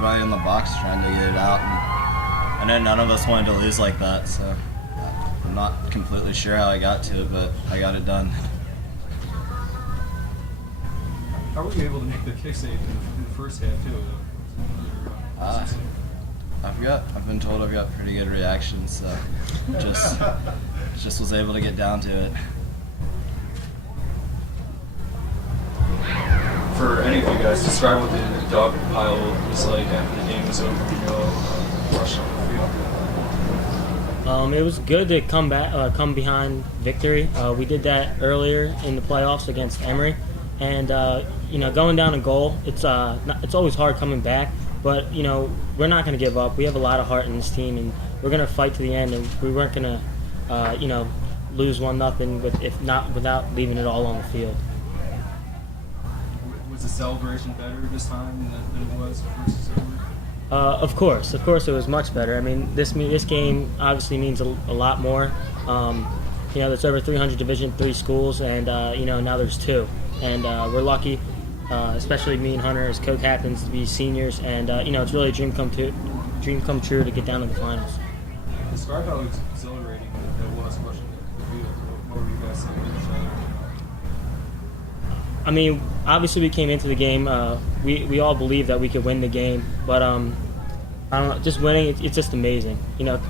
everybody in the box trying to get it out. And I know none of us wanted to lose like that, so I'm not completely sure how I got to it, but I got it done. How were you able to make the kick save in the first half, too? I've been told I've got pretty good reactions, so just was able to get down to it. For any of you guys, describe what the dog pile was like after the game was over. Rush on the field. It was good to come behind victory. We did that earlier in the playoffs against Emory, and going down a goal, it's always hard coming back. But we're not going to give up. We have a lot of heart in this team, and we're going to fight to the end. And we weren't going to, lose 1-0 without leaving it all on the field. Was the celebration better this time than it was versus Emory? Of course, it was much better. I mean, this game obviously means a lot more. There's over 300 Division III schools, and now there's 2, and we're lucky. Especially me and Hunter as co-captains to be seniors, and it's really a dream come true to get down to the finals. Describe how exhilarating that was rushing the field. What were you guys saying to each other? I mean, obviously we came into the game. We all believed that we could win the game, but I don't know, just winning. It's just amazing.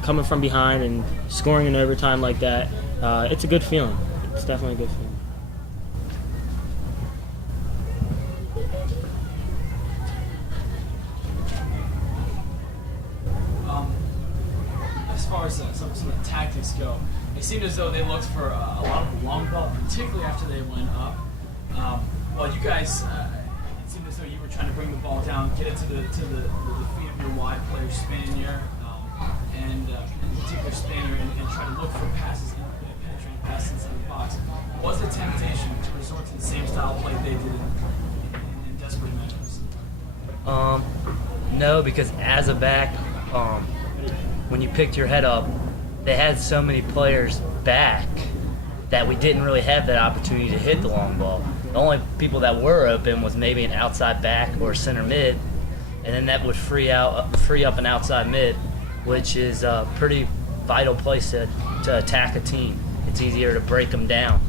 Coming from behind and scoring in overtime like that. It's a good feeling. It's definitely a good feeling. As far as some of the tactics go, it seemed as though they looked for a lot of the long ball, particularly after they went up. Well, you guys, it seemed as though you were trying to bring the ball down, get it to the feet of your wide player Spanier, and in particular Spanier, and try to look for passes, penetrating passes inside the box. Was it temptation to resort to the same style play they did in desperate matchups? No, because as a back, when you picked your head up, they had so many players back that we didn't really have that opportunity to hit the long ball. The only people that were open was maybe an outside back or center mid, and then that would free up an outside mid, which is a pretty vital place to attack a team. It's easier to break them down.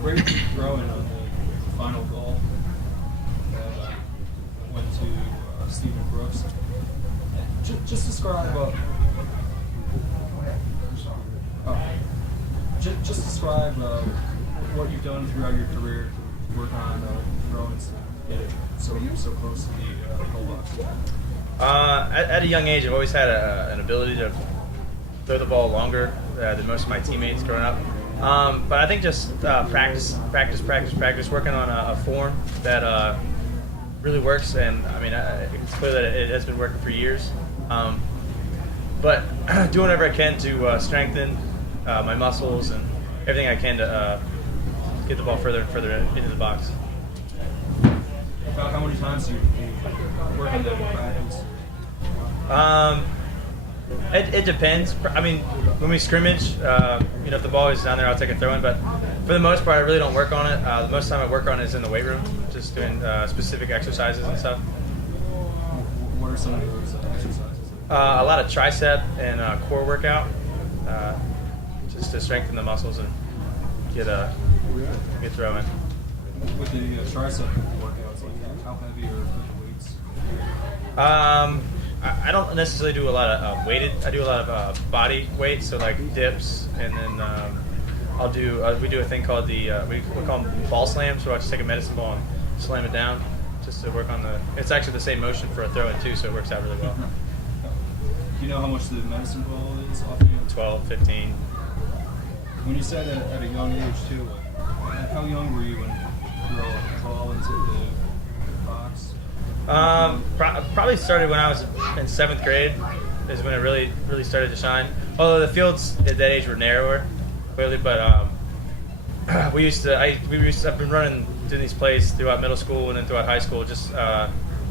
Great throw-in on the final goal that went to Stephen Brooks. Just describe what you've done throughout your career to work on throw-ins to get it so close to the goal box. At a young age, I've always had an ability to throw the ball longer than most of my teammates growing up. But I think just practice, working on a form that really works. And I mean, it's clear that it has been working for years. But doing whatever I can to strengthen my muscles and everything I can to get the ball further and further into the box. How many times do you work on that in practice? It depends. I mean, when we scrimmage, if the ball is down there, I'll take a throw in. But for the most part, I really don't work on it. The most time I work on it is in the weight room, just doing specific exercises and stuff. What are some of those exercises? A lot of tricep and core workout, just to strengthen the muscles and get throw in. With the tricep workouts, like how heavy are the weights? I don't necessarily do a lot of weighted. I do a lot of body weight, so like dips, and then we do a thing called we call them ball slams, so I just take a medicine ball and slam it down, just to work on it's actually the same motion for a throw in too, so it works out really well. Do you know how much the medicine ball is off you? 12, 15. When you said at a young age too, how young were you when you threw a ball into the box? Probably started when I was in 7th grade. Is when it really started to shine. Although the fields at that age were narrower, clearly, but I've been running doing these plays throughout middle school and then throughout high school. Just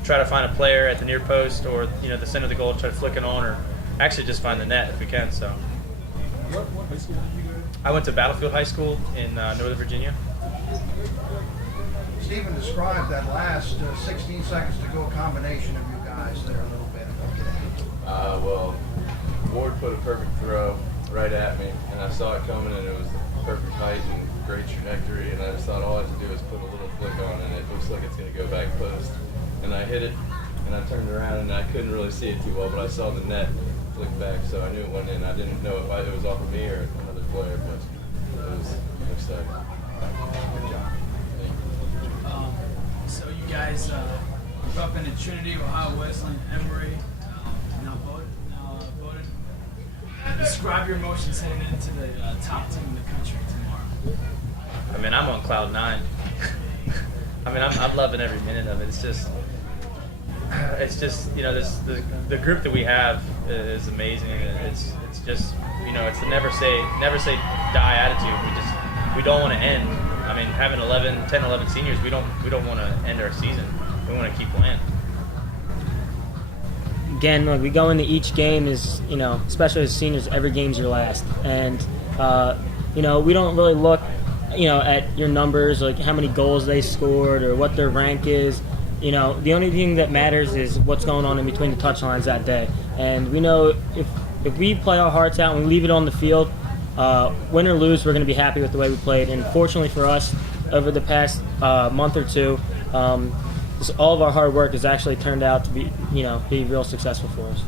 try to find a player at the near post or the center of the goal, try to flick it on, or actually just find the net if we can. So. What high school did you go to? I went to Battlefield High School in Northern Virginia. Stephen described that last 16 seconds to go combination of you guys there a little bit. Well, Ward put a perfect throw right at me, and I saw it coming, and it was the perfect height and great trajectory, and I just thought all I had to do was put a little flick on, and it looks like it's going to go back post. And I hit it, and I turned around, and I couldn't really see it too well, but I saw the net flick back, so I knew it went in. I didn't know if it was off of me or another player, but it was exciting. Good job. So you guys grew up in Trinity, Ohio Wesleyan, Emory, now Bowdoin. Describe your emotions heading into the top team in the country tomorrow. I mean, I'm on cloud 9. I mean, I'm loving every minute of it. It's just the group that we have is amazing. It's just it's the never say die attitude. We don't want to end. I mean, having 10, 11 seniors, we don't want to end our season. We want to keep playing. Again, like we go into each game is, especially as seniors, every game's your last. And, we don't really look, at your numbers, like how many goals they scored or what their rank is. The only thing that matters is what's going on in between the touchlines that day. And we know if we play our hearts out and we leave it on the field, win or lose, we're going to be happy with the way we played. And fortunately for us, over the past month or two, all of our hard work has actually turned out to be real successful for us.